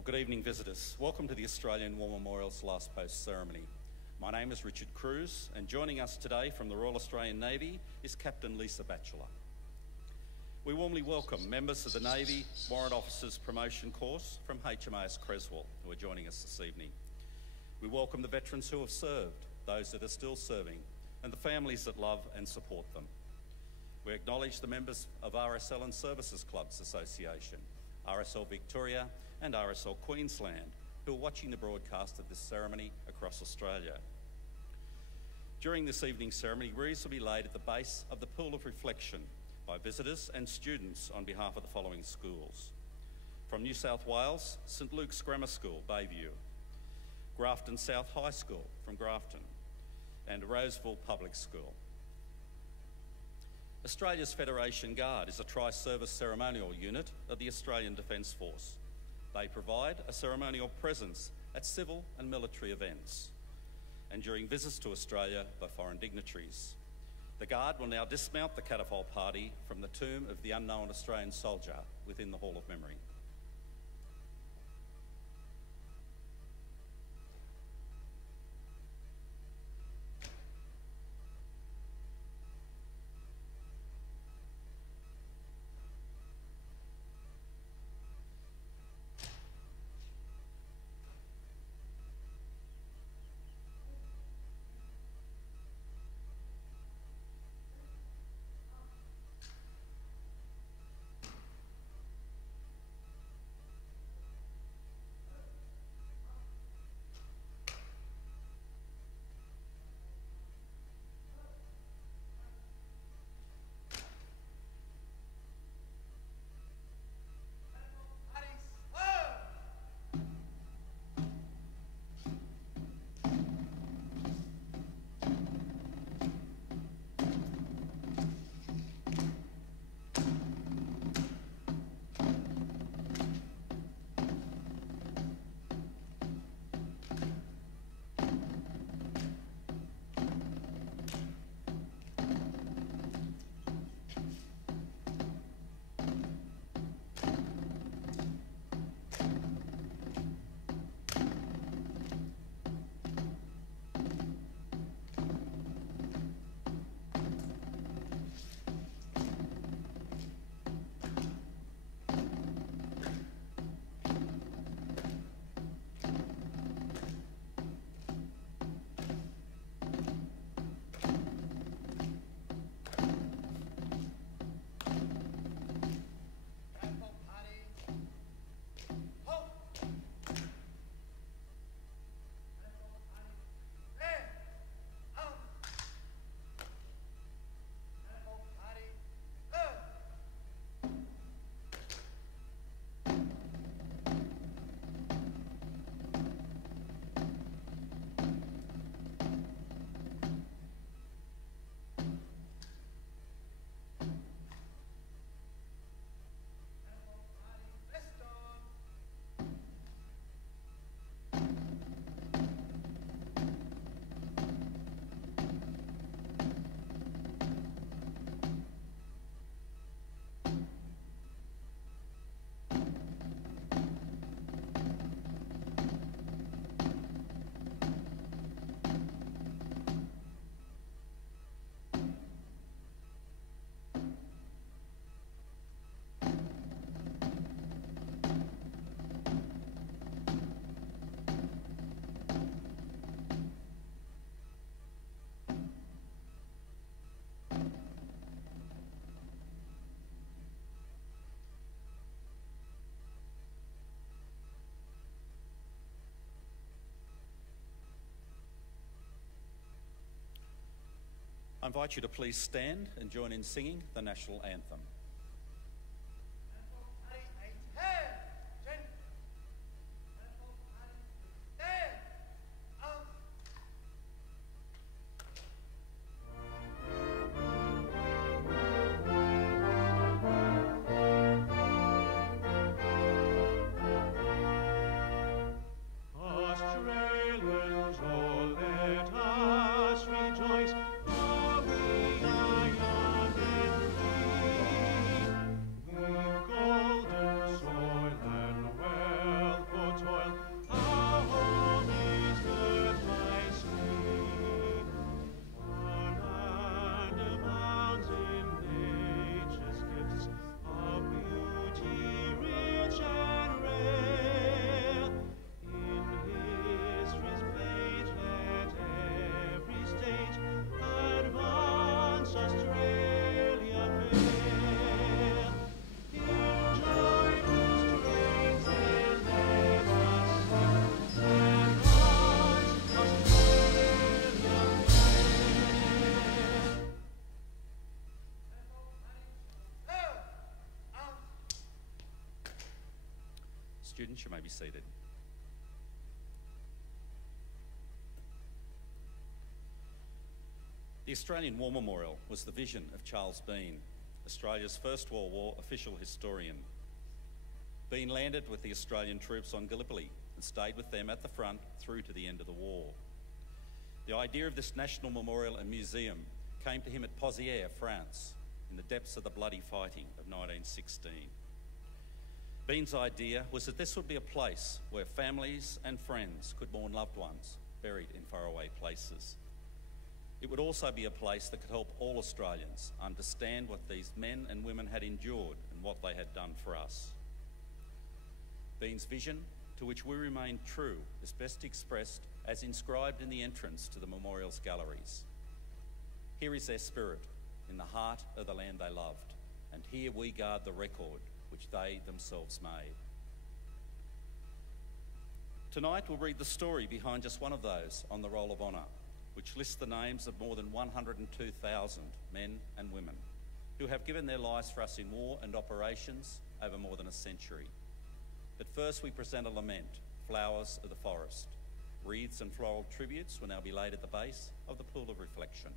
Well, good evening, visitors. Welcome to the Australian War Memorial's Last Post ceremony. My name is Richard Cruz, and joining us today from the Royal Australian Navy is Captain Lisa Batchelor. We warmly welcome members of the Navy Warrant Officers Promotion Course from HMAS Creswell, who are joining us this evening. We welcome the veterans who have served, those that are still serving, and the families that love and support them. We acknowledge the members of RSL and Services Clubs Association, RSL Victoria and RSL Queensland, who are watching the broadcast of this ceremony across Australia. During this evening's ceremony, wreaths will be laid at the base of the Pool of Reflection by visitors and students on behalf of the following schools. From New South Wales, St Luke's Grammar School, Bayview, Grafton South High School from Grafton, and Roseville Public School. Australia's Federation Guard is a tri-service ceremonial unit of the Australian Defence Force. They provide a ceremonial presence at civil and military events and during visits to Australia by foreign dignitaries. The Guard will now dismount the catapult party from the tomb of the unknown Australian soldier within the Hall of Memory. I invite you to please stand and join in singing the national anthem. Rejoice, for we are young and free. Students, you may be seated. The Australian War Memorial was the vision of Charles Bean, Australia's First World War official historian. Bean landed with the Australian troops on Gallipoli and stayed with them at the front through to the end of the war. The idea of this national memorial and museum came to him at Pozières, France, in the depths of the bloody fighting of 1916. Bean's idea was that this would be a place where families and friends could mourn loved ones buried in faraway places. It would also be a place that could help all Australians understand what these men and women had endured and what they had done for us. Bean's vision, to which we remain true, is best expressed as inscribed in the entrance to the memorial's galleries. Here is their spirit, in the heart of the land they loved, and here we guard the record which they themselves made. Tonight we'll read the story behind just one of those on the Roll of Honour, which lists the names of more than 102,000 men and women who have given their lives for us in war and operations over more than a century. But first we present a lament, Flowers of the Forest. Wreaths and floral tributes will now be laid at the base of the Pool of Reflection.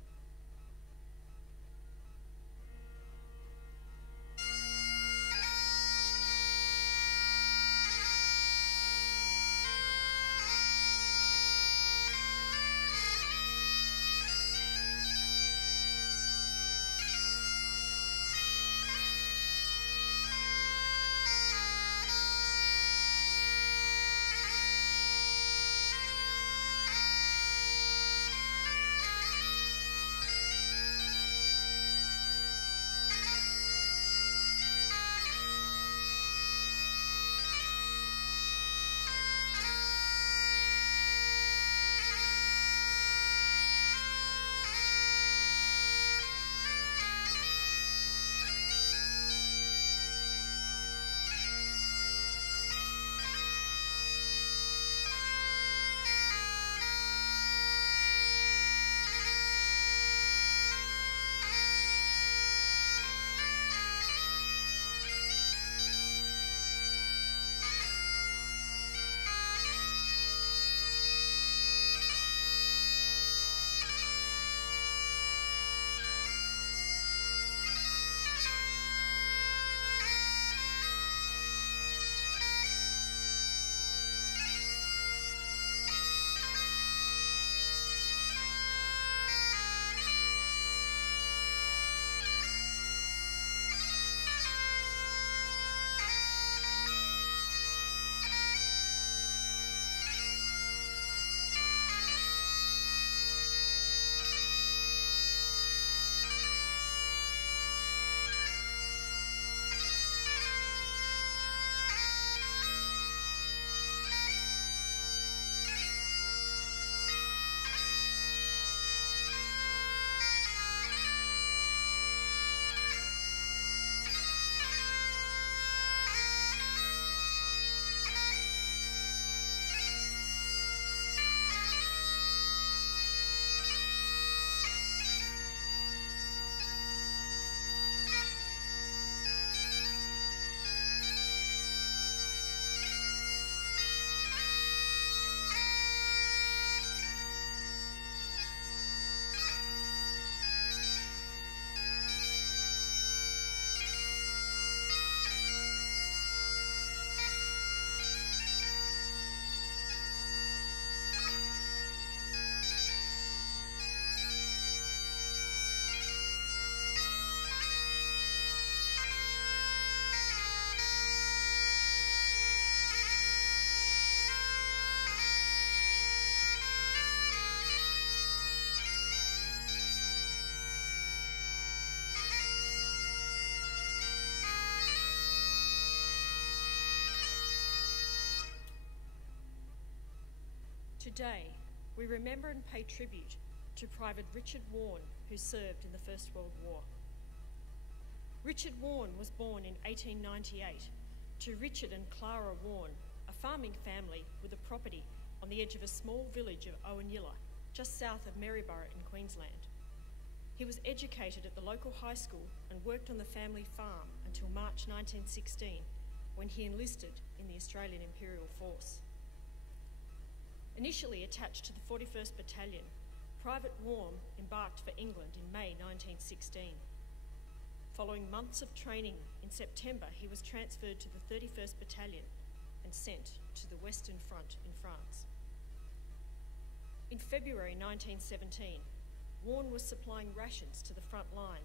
Today, we remember and pay tribute to Private Richard Warne, who served in the First World War. Richard Warne was born in 1898 to Richard and Clara Warne, a farming family with a property on the edge of a small village of Owenilla, just south of Maryborough in Queensland. He was educated at the local high school and worked on the family farm until March 1916, when he enlisted in the Australian Imperial Force. Initially attached to the 41st Battalion, Private Warne embarked for England in May 1916. Following months of training, in September he was transferred to the 31st Battalion and sent to the Western Front in France. In February 1917, Warne was supplying rations to the front line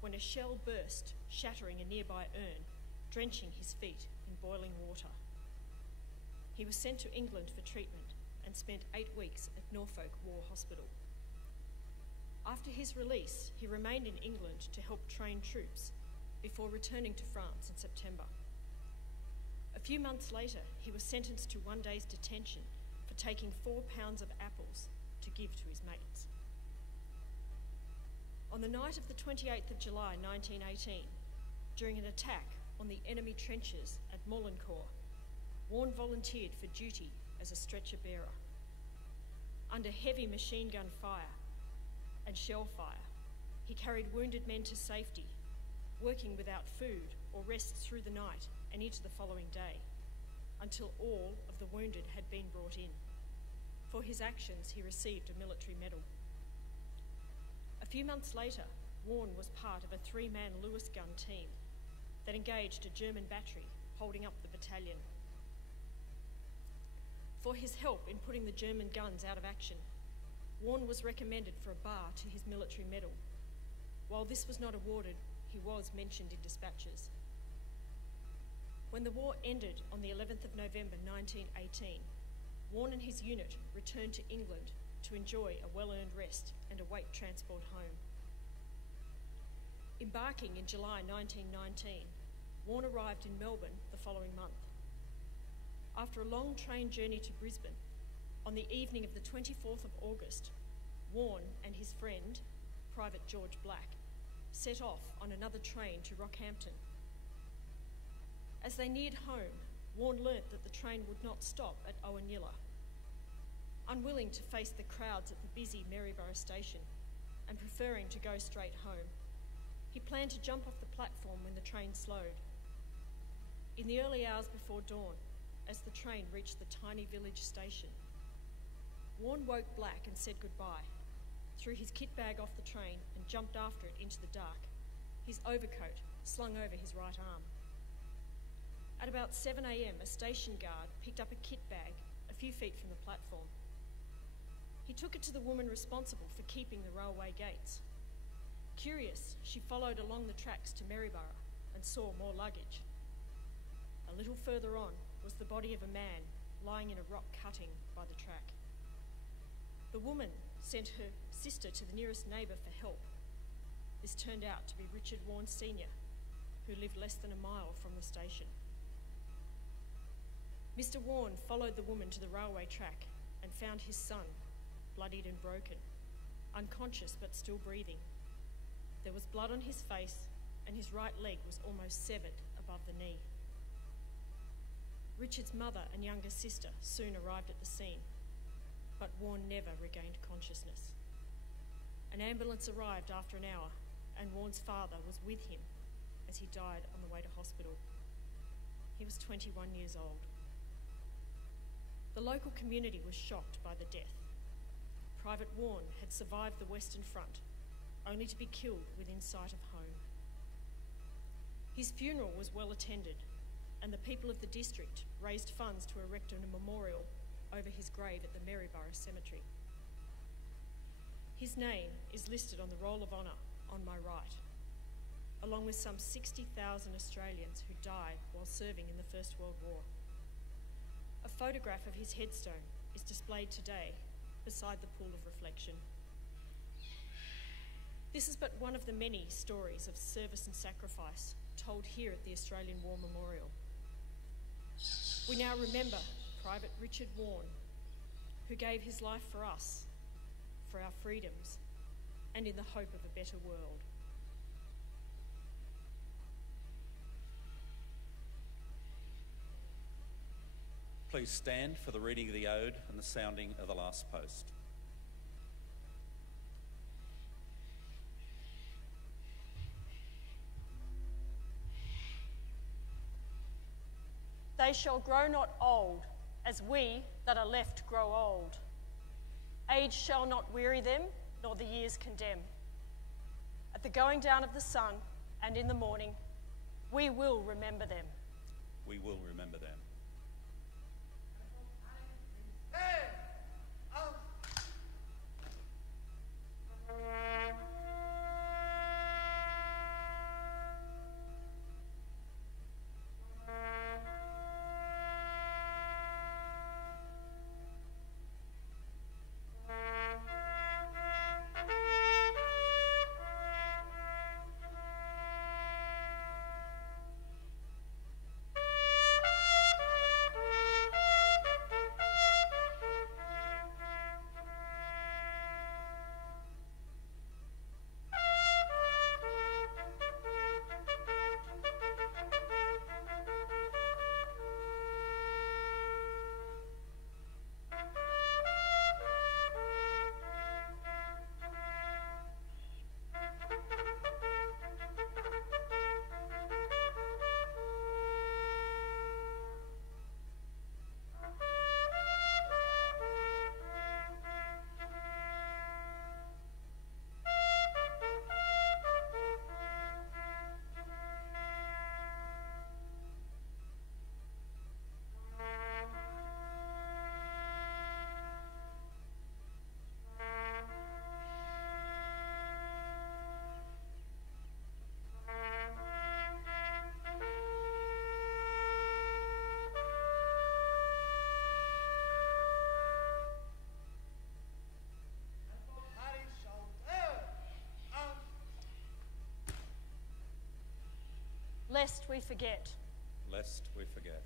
when a shell burst, shattering a nearby urn, drenching his feet in boiling water. He was sent to England for treatment and spent 8 weeks at Norfolk War Hospital. After his release, he remained in England to help train troops before returning to France in September. A few months later, he was sentenced to 1 day's detention for taking 4 pounds of apples to give to his mates. On the night of the 28th of July 1918, during an attack on the enemy trenches at Molencourt, Warne volunteered for duty as a stretcher bearer. Under heavy machine gun fire and shell fire, he carried wounded men to safety, working without food or rest through the night and into the following day, until all of the wounded had been brought in. For his actions, he received a military medal. A few months later, Warne was part of a 3-man Lewis gun team that engaged a German battery holding up the battalion. For his help in putting the German guns out of action, Warne was recommended for a bar to his military medal. While this was not awarded, he was mentioned in dispatches. When the war ended on the 11th of November 1918, Warne and his unit returned to England to enjoy a well-earned rest and await transport home. Embarking in July 1919, Warne arrived in Melbourne the following month. After a long train journey to Brisbane, on the evening of the 24th of August, Warne and his friend, Private George Black, set off on another train to Rockhampton. As they neared home, Warne learnt that the train would not stop at Owenilla. Unwilling to face the crowds at the busy Maryborough station and preferring to go straight home, he planned to jump off the platform when the train slowed. In the early hours before dawn, as the train reached the tiny village station, Warne woke Black and said goodbye, threw his kit bag off the train and jumped after it into the dark, his overcoat slung over his right arm. At about 7 a.m, a station guard picked up a kit bag a few feet from the platform. He took it to the woman responsible for keeping the railway gates. Curious, she followed along the tracks to Maryborough and saw more luggage. A little further on was the body of a man lying in a rock cutting by the track. The woman sent her sister to the nearest neighbour for help. This turned out to be Richard Warne Sr., who lived less than a mile from the station. Mr. Warne followed the woman to the railway track and found his son, bloodied and broken, unconscious but still breathing. There was blood on his face and his right leg was almost severed above the knee. Richard's mother and younger sister soon arrived at the scene, but Warne never regained consciousness. An ambulance arrived after an hour and Warne's father was with him as he died on the way to hospital. He was 21 years old. The local community was shocked by the death. Private Warne had survived the Western Front, only to be killed within sight of home. His funeral was well attended, and the people of the district raised funds to erect a memorial over his grave at the Maryborough Cemetery. His name is listed on the Roll of Honour on my right, along with some 60,000 Australians who died while serving in the First World War. A photograph of his headstone is displayed today beside the pool of reflection. This is but one of the many stories of service and sacrifice told here at the Australian War Memorial. We now remember Private Richard Warne, who gave his life for us, for our freedoms, and in the hope of a better world. Please stand for the reading of the Ode and the sounding of the last post. They shall grow not old, as we that are left grow old. Age shall not weary them, nor the years condemn. At the going down of the sun and in the morning, we will remember them. We will remember them. Lest we forget. Lest we forget.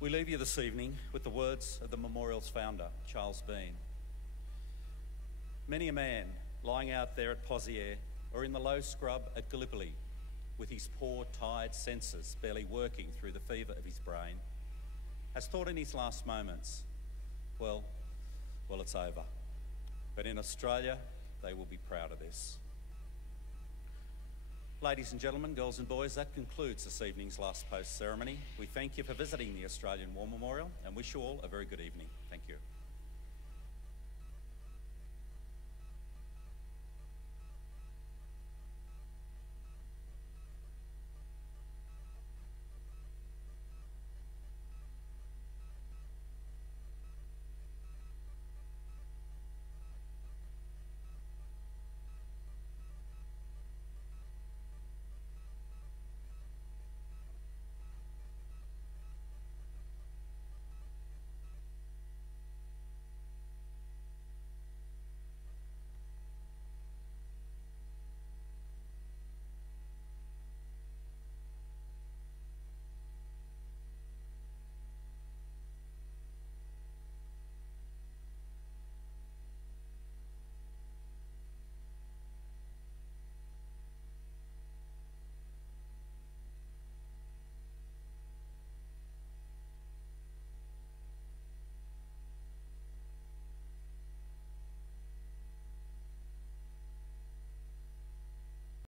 We leave you this evening with the words of the memorial's founder, Charles Bean. Many a man lying out there at Pozières or in the low scrub at Gallipoli with his poor, tired senses barely working through the fever of his brain has thought in his last moments, well, it's over. But in Australia, they will be proud of this. Ladies and gentlemen, girls and boys, that concludes this evening's last post ceremony. We thank you for visiting the Australian War Memorial and wish you all a very good evening. Thank you.